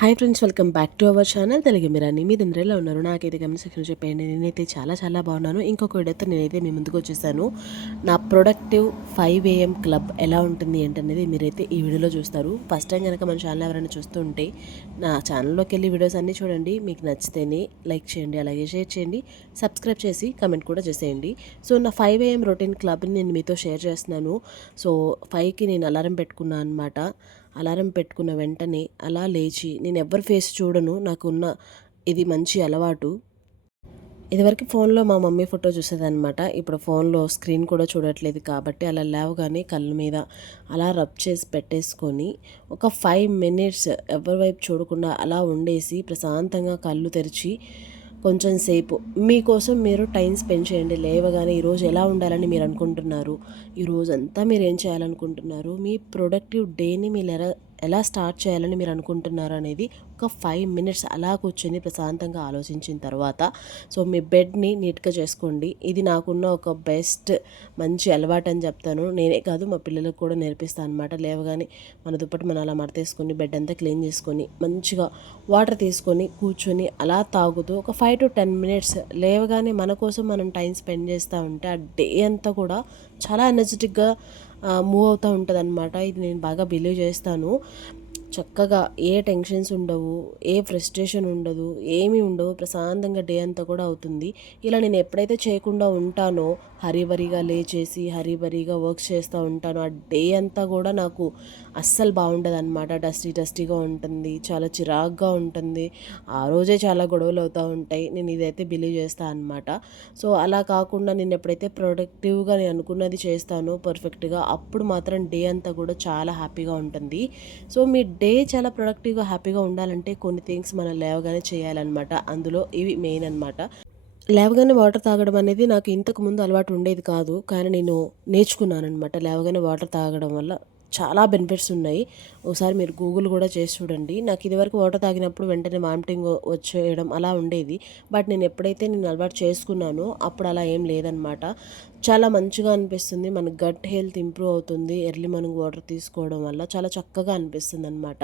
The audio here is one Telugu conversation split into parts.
Hi friends, welcome back to our channel Telugu మిరాని. మీరు ఇందులో ఉన్నారు. నాకైతే కమెంట్ సెక్షన్ చెప్పండి. నేనైతే చాలా బాగున్నాను. ఇంకొక వీడియోతో నేనైతే మీ ముందుకు వచ్చేసాను. నా ప్రొడక్టివ్ 5 AM క్లబ్ ఎలా ఉంటుంది ఏంటనేది మీరైతే ఈ వీడియోలో చూస్తారు. ఫస్ట్ టైం కనుక మన ఛానల్ ఎవరైనా చూస్తూ ఉంటే నా ఛానల్లోకి వెళ్ళి వీడియోస్ అన్నీ చూడండి. మీకు నచ్చితేనే లైక్ చేయండి, అలాగే షేర్ చేయండి, సబ్స్క్రైబ్ చేసి కమెంట్ కూడా చేసేయండి. సో నా 5 AM రొటీన్ క్లబ్ని నేను మీతో షేర్ చేస్తున్నాను. సో 5కి నేను అలారం పెట్టుకున్నాను అనమాట. అలారం పెట్టుకున్న వెంటనే అలా లేచి నేను ఎవరి ఫేస్ చూడను. నాకున్న ఇది మంచి అలవాటు. ఇదివరకు ఫోన్లో మా మమ్మీ ఫోటో చూసేదనమాట. ఇప్పుడు ఫోన్లో స్క్రీన్ కూడా చూడట్లేదు కాబట్టి అలా లేవగానే కళ్ళ మీద అలా రబ్ చేసి పెట్టేసుకొని ఒక 5 మినిట్స్ ఎవరి వైపు చూడకుండా అలా ఉండేసి ప్రశాంతంగా కళ్ళు తెరిచి కొంచెం సేపు మీకోసం మీరు టైం స్పెండ్ చేయండి. లేవగానే ఈరోజు ఎలా ఉండాలని మీరు అనుకుంటున్నారు, ఈరోజంతా మీరు ఏం చేయాలనుకుంటున్నారు, మీ ప్రొడక్టివ్ డేని మీరు ఎలా స్టార్ట్ చేయాలని మీరు అనుకుంటున్నారు అనేది ఒక 5 మినిట్స్ అలా కూర్చొని ప్రశాంతంగా ఆలోచించిన తర్వాత సో మీ బెడ్ని నీట్గా చేసుకోండి. ఇది నాకున్న ఒక బెస్ట్ మంచి అలవాటు అని చెప్తాను. నేనే కాదు, మా పిల్లలకు కూడా నేర్పిస్తాను అనమాట. లేవగానే మన దుప్పటి మనం అలా మడతేసుకొని బెడ్ అంతా క్లీన్ చేసుకొని మంచిగా వాటర్ తీసుకొని కూర్చొని అలా తాగుతూ ఒక 5 to 10 మినిట్స్ లేవగానే మన కోసం మనం టైం స్పెండ్ చేస్తూ ఉంటే ఆ డే అంతా కూడా చాలా ఎనర్జెటిక్గా మూవ్ అవుతూ ఉంటుంది అనమాట. ఇది నేను బాగా బిలీవ్ చేస్తాను. చక్కగా ఏ టెన్షన్స్ ఉండవు, ఏ ఫ్రస్ట్రేషన్ ఉండదు, ఏమీ ఉండవు. ప్రశాంతంగా డే అంతా కూడా అవుతుంది. ఇలా నేను ఎప్పుడైతే చేయకుండా ఉంటానో, హరీబరీగా లేచేసి హరీబరీగా వర్క్స్ చేస్తూ ఉంటానో, ఆ డే అంతా కూడా నాకు అస్సలు బాగుండదు అనమాట. డస్టీగా ఉంటుంది, చాలా చిరాగ్గా ఉంటుంది. ఆ రోజే చాలా గొడవలు అవుతూ ఉంటాయి. నేను ఇదైతే బిలీవ్ చేస్తాను అనమాట. సో అలా కాకుండా నేను ఎప్పుడైతే ప్రొడక్టివ్గా నేను అనుకున్నది చేస్తానో పర్ఫెక్ట్గా, అప్పుడు మాత్రం డే అంతా కూడా చాలా హ్యాపీగా ఉంటుంది. సో మీ డే చాలా ప్రొడక్టివ్గా హ్యాపీగా ఉండాలంటే కొన్ని థింగ్స్ మనం లేవగానే చేయాలన్నమాట. అందులో ఇవి మెయిన్ అనమాట. లేవగానే వాటర్ తాగడం అనేది నాకు ఇంతకు ముందు అలవాటు ఉండేది కాదు, కానీ నేను నేర్చుకున్నానమాట. లేవగానే వాటర్ తాగడం వల్ల చాలా బెనిఫిట్స్ ఉన్నాయి. ఒకసారి మీరు గూగుల్ కూడా చేసి చూడండి. నాకు ఇదివరకు వాటర్ తాగినప్పుడు వెంటనే వామిటింగ్ వచ్చేయడం అలా ఉండేది. బట్ నేను ఎప్పుడైతే నేను అలవాటు చేసుకున్నానో అప్పుడు అలా ఏం లేదనమాట. చాలా మంచిగా అనిపిస్తుంది. మన గట్ హెల్త్ ఇంప్రూవ్ అవుతుంది ఎర్లీ మార్నింగ్ వాటర్ తీసుకోవడం వల్ల. చాలా చక్కగా అనిపిస్తుంది అనమాట.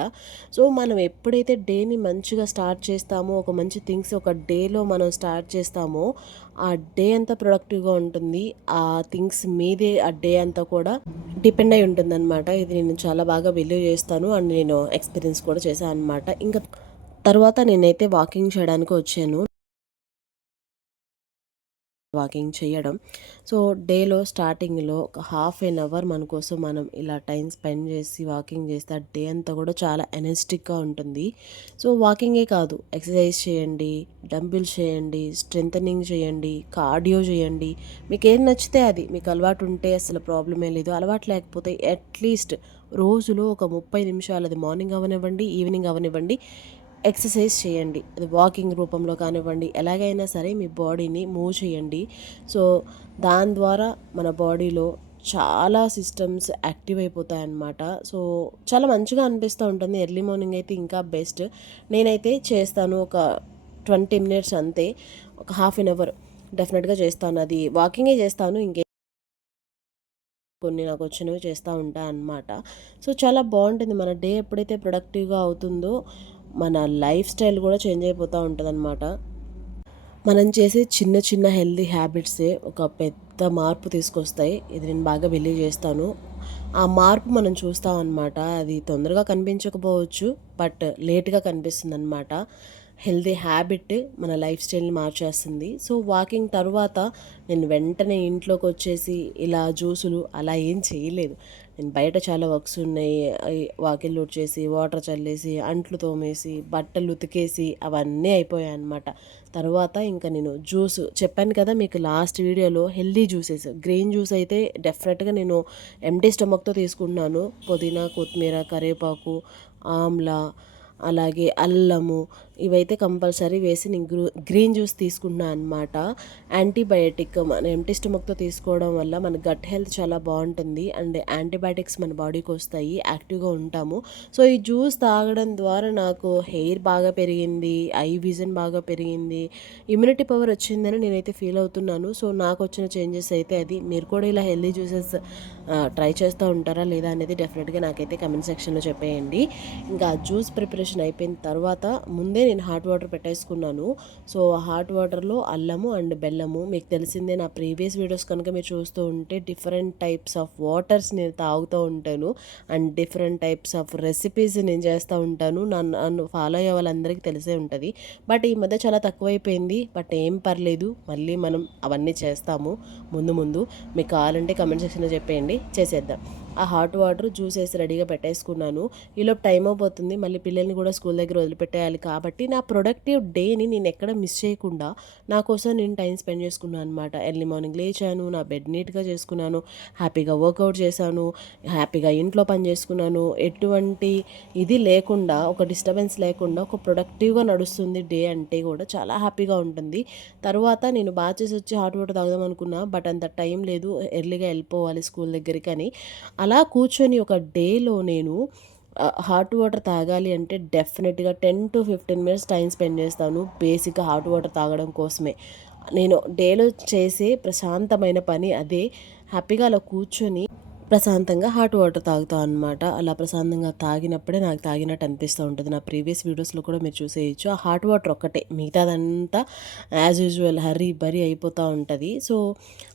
సో మనం ఎప్పుడైతే డేని మంచిగా స్టార్ట్ చేస్తామో, ఒక మంచి థింగ్స్ ఒక డేలో మనం స్టార్ట్ చేస్తామో ఆ డే అంతా ప్రొడక్టివ్గా ఉంటుంది. ఆ థింగ్స్ మీదే ఆ డే అంతా కూడా డిపెండ్ అయి ఉంటుందన్నమాట. ఇది నేను చాలా బాగా బిలీవ్ చేస్తాను అండ్ నేను ఎక్స్పీరియన్స్ కూడా చేశాను అనమాట. ఇంకా తర్వాత నేనైతే వాకింగ్ చేయడానికి వచ్చాను. వాకింగ్ చేయడం. సో డేలో స్టార్టింగ్లో ఒక హాఫ్ ఎన్ అవర్ మన కోసం మనం ఇలా టైం స్పెండ్ చేసి వాకింగ్ చేస్తే ఆ డే అంతా కూడా చాలా ఎనర్జెటిక్గా ఉంటుంది. సో వాకింగే కాదు, ఎక్సర్సైజ్ చేయండి, డంబిల్స్ చేయండి, స్ట్రెంథనింగ్ చేయండి, కార్డియో చేయండి. మీకు ఏం నచ్చితే అది. మీకు అలవాటు ఉంటే అసలు ప్రాబ్లమే లేదు. అలవాటు లేకపోతే అట్లీస్ట్ రోజులో ఒక 30 నిమిషాలు, అది మార్నింగ్ అవనివ్వండి, ఈవినింగ్ అవనివ్వండి, ఎక్సర్సైజ్ చేయండి. అది వాకింగ్ రూపంలో కానివ్వండి, ఎలాగైనా సరే మీ బాడీని మూవ్ చేయండి. సో దాని ద్వారా మన బాడీలో చాలా సిస్టమ్స్ యాక్టివ్ అయిపోతాయన్నమాట. సో చాలా మంచిగా అనిపిస్తూ ఉంటుంది. ఎర్లీ మార్నింగ్ అయితే ఇంకా బెస్ట్. నేనైతే చేస్తాను ఒక 20 మినిట్స్ అంతే. ఒక హాఫ్ ఎన్ అవర్ డెఫినెట్గా చేస్తాను. అది వాకింగే చేస్తాను, ఇంకే కొన్ని నాకు వచ్చినవి చేస్తూ ఉంటా అన్నమాట. సో చాలా బాగుంటుంది. మన డే ఎప్పుడైతే ప్రొడక్టివ్గా అవుతుందో మన లైఫ్ స్టైల్ కూడా చేంజ్ అయిపోతూ ఉంటుందన్నమాట. మనం చేసే చిన్న హెల్తీ హ్యాబిట్సే ఒక పెద్ద మార్పు తీసుకొస్తాయి. ఇది నేను బాగా బిలీవ్ చేస్తాను. ఆ మార్పు మనం చూస్తాం అన్నమాట. అది తొందరగా కనిపించకపోవచ్చు, బట్ లేట్గా కనిపిస్తుంది అనమాట. హెల్తీ హ్యాబిట్ మన లైఫ్ స్టైల్ని మార్చేస్తుంది. సో వాకింగ్ తర్వాత నేను వెంటనే ఇంట్లోకి వచ్చేసి ఇలా జ్యూసులు అలా ఏం చేయలేదు. నేను బయట చాలా వర్క్స్ ఉన్నాయి. వాకిళ్ళు ఊడ్చేసి, వాటర్ చల్లేసి, అంట్లు తోమేసి, బట్టలు ఉతికేసి అవన్నీ అయిపోయాయి అనమాట. తర్వాత ఇంకా నేను జ్యూస్ చెప్పాను కదా మీకు లాస్ట్ వీడియోలో, హెల్దీ జ్యూసెస్, గ్రీన్ జ్యూస్ అయితే డెఫినెట్గా నేను ఎంటీ స్టమక్తో తీసుకుంటున్నాను. పుదీనా, కొత్తిమీర, కరివేపాకు, ఆమ్లా, అలాగే అల్లము, ఇవైతే కంపల్సరీ వేసి నేను గ్రీన్ జ్యూస్ తీసుకున్నాను అనమాట. యాంటీబయాటిక్ మన ఎంటీ స్టమక్తో తీసుకోవడం వల్ల మన గట్ హెల్త్ చాలా బాగుంటుంది అండ్ యాంటీబయాటిక్స్ మన బాడీకి వస్తాయి, యాక్టివ్గా ఉంటాము. సో ఈ జ్యూస్ తాగడం ద్వారా నాకు హెయిర్ బాగా పెరిగింది, ఐ విజన్ బాగా పెరిగింది, ఇమ్యూనిటీ పవర్ వచ్చిందని నేనైతే ఫీల్ అవుతున్నాను. సో నాకు వచ్చిన చేంజెస్ అయితే అది. మీరు కూడా ఇలా హెల్దీ జ్యూసెస్ ట్రై చేస్తూ ఉంటారా లేదా అనేది డెఫినెట్గా నాకైతే కమెంట్ సెక్షన్లో చెప్పేయండి. ఇంకా జ్యూస్ ప్రిపరేషన్ అయిపోయిన తర్వాత ముందే నేను హాట్ వాటర్ పెట్టేసుకున్నాను. సో హాట్ వాటర్లో అల్లము అండ్ బెల్లము, మీకు తెలిసిందే నా ప్రీవియస్ వీడియోస్ కనుక మీరు చూస్తూ ఉంటే డిఫరెంట్ టైప్స్ ఆఫ్ వాటర్స్ నేను తాగుతూ ఉంటాను and different types of recipes నేను చేస్తూ ఉంటాను. నన్ను ఫాలో అయ్యే వాళ్ళందరికీ తెలిసే ఉంటుంది. బట్ ఈ మధ్య చాలా తక్కువైపోయింది. బట్ ఏం పర్లేదు, మళ్ళీ మనం అవన్నీ చేస్తాము ముందు ముందు. మీకు కావాలంటే కమెంట్ సెక్షన్లో చెప్పేయండి, చేసేద్దాం. ఆ హాట్ వాటర్ జ్యూస్ వేసి రెడీగా పెట్టేసుకున్నాను. ఈలోపు టైం అయిపోతుంది, మళ్ళీ పిల్లల్ని కూడా స్కూల్ దగ్గర వదిలిపెట్టేయాలి. కాబట్టి నా ప్రొడక్టివ్ డేని నేను ఎక్కడ మిస్ చేయకుండా నా కోసం నేను టైం స్పెండ్ చేసుకున్నాను అనమాట. ఎర్లీ మార్నింగ్ లేచాను, నా బెడ్ నీట్గా చేసుకున్నాను, హ్యాపీగా వర్కౌట్ చేశాను, హ్యాపీగా ఇంట్లో పని చేసుకున్నాను. ఎటువంటి ఇది లేకుండా, ఒక డిస్టర్బెన్స్ లేకుండా ఒక ప్రొడక్టివ్గా నడుస్తుంది డే అంటే కూడా చాలా హ్యాపీగా ఉంటుంది. తర్వాత నేను బాగా చేసి వచ్చి హాట్ వాటర్ తాగుదాం అనుకున్నా, బట్ అంత టైం లేదు, ఎర్లీగా వెళ్ళిపోవాలి స్కూల్ దగ్గరికి అని. అలా కూర్చొని ఒక డేలో నేను హాట్ వాటర్ తాగాలి అంటే డెఫినెట్గా 10 to 15 మినిట్స్ టైం స్పెండ్ చేస్తాను బేసిక్గా హాట్ వాటర్ తాగడం కోసమే. నేను డేలో చేసే ప్రశాంతమైన పని అదే. హ్యాపీగా అలా కూర్చొని ప్రశాంతంగా హాట్ వాటర్ తాగుతాను అనమాట. అలా ప్రశాంతంగా తాగినప్పుడే నాకు తాగినట్టు అనిపిస్తూ ఉంటుంది. నా ప్రీవియస్ వీడియోస్లో కూడా మీరు చూసేయచ్చు. ఆ హాట్ వాటర్ ఒక్కటే, మిగతాదంతా యాజ్ యూజువల్ హరీ బరీ అయిపోతూ ఉంటుంది. సో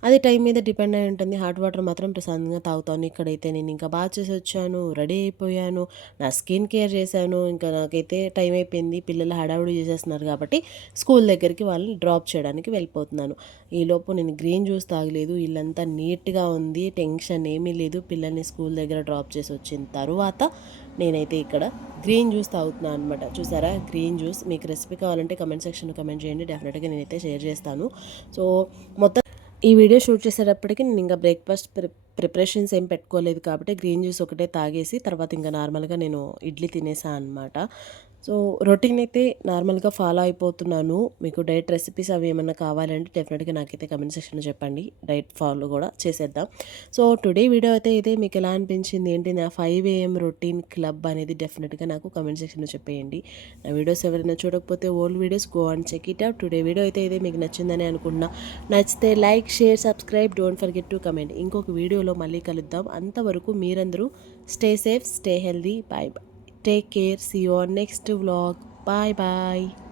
అది టైం మీద డిపెండ్ అయి ఉంటుంది. హాట్ వాటర్ మాత్రం ప్రశాంతంగా తాగుతాను. ఇక్కడైతే నేను ఇంకా బాగా చేసి వచ్చాను, రెడీ అయిపోయాను, నా స్కిన్ కేర్ చేశాను. ఇంకా నాకైతే టైం అయిపోయింది, పిల్లలు హడావుడి చేసేస్తున్నారు కాబట్టి స్కూల్ దగ్గరికి వాళ్ళని డ్రాప్ చేయడానికి వెళ్ళిపోతున్నాను. ఈలోపు నేను గ్రీన్ జ్యూస్ తాగలేదు, ఇల్లంతా నీట్గా ఉంది, టెన్షన్ ఏమీ లేదు. పిల్లల్ని స్కూల్ దగ్గర డ్రాప్ చేసి వచ్చిన తర్వాత నేనైతే ఇక్కడ గ్రీన్ జ్యూస్ తాగుతున్నాను అనమాట. చూసారా గ్రీన్ జ్యూస్. మీకు రెసిపీ కావాలంటే కమెంట్ సెక్షన్లో కమెంట్ చేయండి, డెఫినెట్గా నేనైతే షేర్ చేస్తాను. సో మొత్తం ఈ వీడియో షూట్ చేసేటప్పటికి నేను ఇంకా బ్రేక్ఫాస్ట్ ప్రిపరేషన్స్ ఏం పెట్టుకోలేదు కాబట్టి గ్రీన్ జ్యూస్ ఒకటే తాగేసి తర్వాత ఇంకా నార్మల్గా నేను ఇడ్లీ తినేసాను అనమాట. సో రొటీన్ అయితే నార్మల్గా ఫాలో అయిపోతున్నాను. మీకు డైట్ రెసిపీస్ అవి ఏమన్నా కావాలంటే డెఫినెట్గా నాకైతే కమెంట్ సెక్షన్లో చెప్పండి, డైట్ ఫాలో కూడా చేసేద్దాం. సో టుడే వీడియో అయితే ఇదే. మీకు ఎలా అనిపించింది ఏంటి నా 5 AM రొటీన్ క్లబ్ అనేది డెఫినెట్గా నాకు కమెంట్ సెక్షన్లో చెప్పేయండి. నా వీడియోస్ ఎవరైనా చూడకపోతే old videos go and check it out. Today video అయితే ఇదే. మీకు నచ్చిందని అనుకున్నా. నచ్చితే like, share, subscribe, don't forget to comment. ఇంకొక వీడియోలో మళ్ళీ కలుద్దాం. అంతవరకు మీరందరూ stay safe, stay healthy, bye bye. Take care. See you on next vlog. Bye bye.